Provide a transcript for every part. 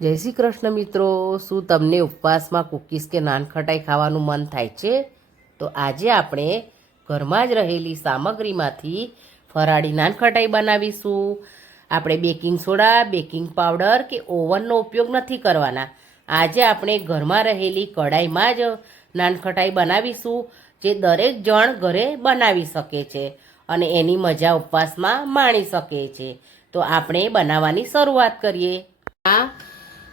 જય શ્રી કૃષ્ણ મિત્રો, શું તમને ઉપવાસમાં કૂકીઝ કે નાનખટાઈ ખાવાનું મન થાય છે? તો આજે આપણે ઘરમાં જ રહેલી સામગ્રીમાંથી ફરાળી નાનખટાઈ બનાવીશું. આપણે બેકિંગ સોડા, બેકિંગ પાવડર કે ઓવનનો ઉપયોગ નથી કરવાના. આજે આપણે ઘરમાં રહેલી કઢાઈમાં જ નાનખટાઈ બનાવીશું, જે દરેક જણ ઘરે બનાવી શકે છે અને એની મજા ઉપવાસમાં માણી શકે છે. તો આપણે બનાવવાની શરૂઆત કરીએ. આ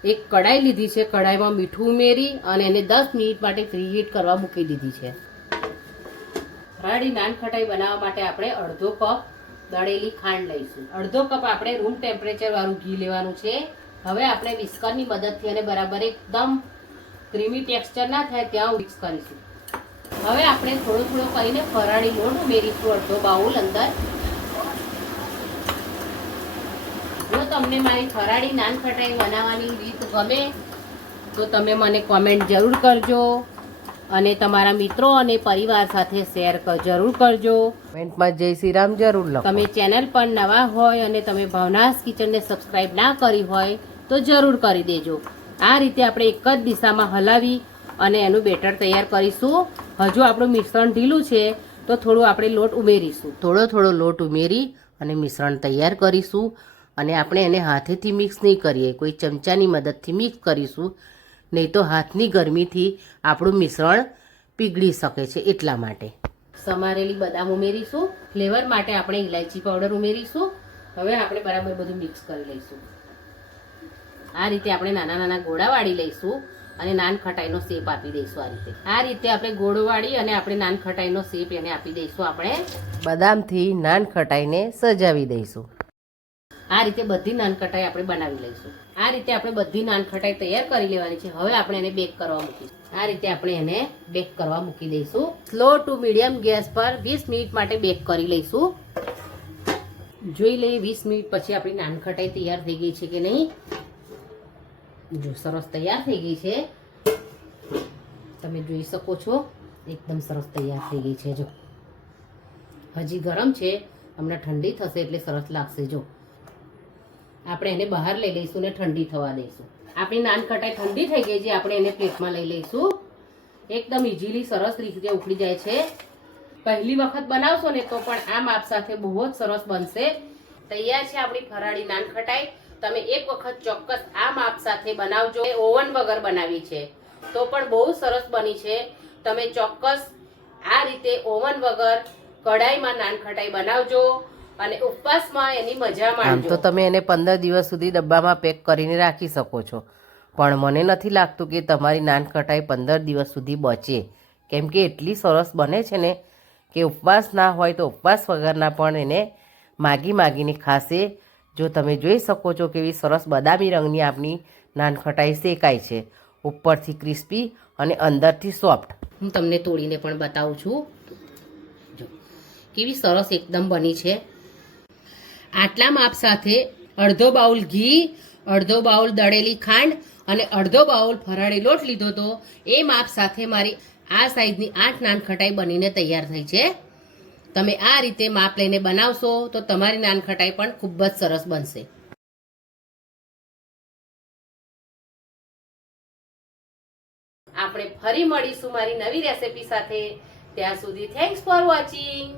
એક કઢાઈ લીધી છે. કઢાઈમાં મીઠું ઉમેરી અને એને 10 મિનિટ માટે પ્રીહીટ કરવા મૂકી દીધી છે. ફરાળી નાનખટાઈ બનાવવા માટે આપણે અડધો કપ દળેલી ખાંડ લઈશું. અડધો કપ આપણે રૂમ ટેમ્પરેચર વાળું ઘી લેવાનું છે. હવે આપણે વિસ્કરની મદદથી એને બરાબર એકદમ ક્રીમી ટેક્સચર ના થાય ત્યાં મિક્સ કરીશું. હવે આપણે થોડો થોડો કરીને ફરાળી લોટ ઉમેરીશું, અડધો બાઉલ અંદર. જો તમને મારી ફરાળી નાનખટાઈ બનાવવાની રીત ગમે તો તમે મને કોમેન્ટ જરૂર કરજો અને તમારા મિત્રો અને પરિવાર સાથે શેર જરૂર કરજો. કોમેન્ટમાં જય શ્રી રામ જરૂર લખો. તમે ચેનલ પર નવા હોય અને તમે ભાવનાસ કિચનને સબસ્ક્રાઇબ ના કરી હોય તો જરૂર કરી દેજો. આ રીતે આપણે એક જ દિશામાં હલાવી અને એનું બેટર તૈયાર કરીશું. હજુ આપણું મિશ્રણ ઢીલું છે તો થોડું આપણે લોટ ઉમેરીશું. થોડો લોટ ઉમેરી અને મિશ્રણ તૈયાર કરીશું. અને આપણે એને હાથેથી મિક્સ નહીં કરીએ, કોઈ ચમચાની મદદથી મિક્સ કરીશું, નહીં તો હાથની ગરમીથી આપણું મિશ્રણ પીગળી શકે છે. એટલા માટે સમારેલી બદામ ઉમેરીશું. ફ્લેવર માટે આપણે ઇલાયચી પાવડર ઉમેરીશું. હવે આપણે બરાબર બધું મિક્સ કરી લઈશું. આ રીતે આપણે નાના નાના ગોળા વાળી લઈશું અને નાનખટાઈનો શેપ આપી દઈશું. આ રીતે આપણે ગોળ વાળી અને આપણે નાનખટાઈનો શેપ એને આપી દઈશું. આપણે બદામથી નાનખટાઈને સજાવી દઈશું. આ રીતે બધી નાનખટાઈ આપણે બનાવી લઈશું. આ રીતે આપણે બધી નાનખટાઈ તૈયાર કરી લેવાની છે. હવે આપણે એને બેક કરવા મૂકીશું. આ રીતે આપણે એને બેક કરવા મૂકી દઈશું. સ્લો ટુ મીડિયમ ગેસ પર 20 મિનિટ માટે બેક કરી લઈશું. જોઈ લઈએ 20 મિનિટ પછી આપણી નાનખટાઈ તૈયાર થઈ ગઈ છે કે નહીં. જો સરસ તૈયાર થઈ ગઈ છે, તમે જોઈ શકો છો. એકદમ સરસ તૈયાર થઈ ગઈ છે. જો હજી ગરમ છે, હમણાં ઠંડી થશે એટલે સરસ લાગશે. જો આપણે એને બહાર લઈ લઈશું ને ઠંડી થવા દઈશું. આપણી નાનખટાઈ ઠંડી થઈ ગઈ છે. આપણે એને પ્લેટમાં લઈ લઈશું. એકદમ ઇઝીલી સરસ રીતે ઉકળી જાય છે. પહેલી વખત બનાવશો ને તો પણ આ માપ સાથે બહુ જ સરસ બનશે. તૈયાર છે આપણી ફરાળી નાનખટાઈ. તમે એક વખત ચોક્કસ આ માપ સાથે બનાવજો. ઓવન વગર બનાવી છે તો પણ બહુ સરસ બની છે. તમે ચોક્કસ આ રીતે ઓવન વગર કઢાઈમાં નાનખટાઈ બનાવજો અને ઉપવાસમાં એની મજા માણજો. આમ તો તમે એને 15 દિવસ સુધી ડબ્બામાં પેક કરીને રાખી શકો છો, પણ મને નથી લાગતું કે તમારી નાનખટાઈ 15 દિવસ સુધી બચે, કેમ કે એટલી સરસ બને છે ને કે ઉપવાસ ના હોય તો ઉપવાસ વગરના પણ એને માગીને ખાશે. જો તમે જોઈ શકો છો કેવી સરસ બદામી રંગની આપણી નાનખટાઈ શેકાય છે, ઉપરથી ક્રિસ્પી અને અંદરથી સોફ્ટ. હું તમને તોડીને પણ બતાવું છું. જો કેવી સરસ એકદમ બની છે. આટલા માપ સાથે અડધો બાઉલ ઘી, અડધો બાઉલ દળેલી ખાંડ અને અડધો બાઉલ ફરાળી લોટ લીધો હતો. એ માપ સાથે મારી આ સાઈઝની 8 નાનખટાઈ બનીને તૈયાર થઈ છે. તમે આ રીતે માપ લઈને બનાવશો તો તમારી નાનખટાઈ પણ ખૂબ જ સરસ બનશે. આપણે ફરી મળીશું મારી નવી રેસિપી સાથે. ત્યાં સુધી થેન્ક્સ ફોર વોચિંગ.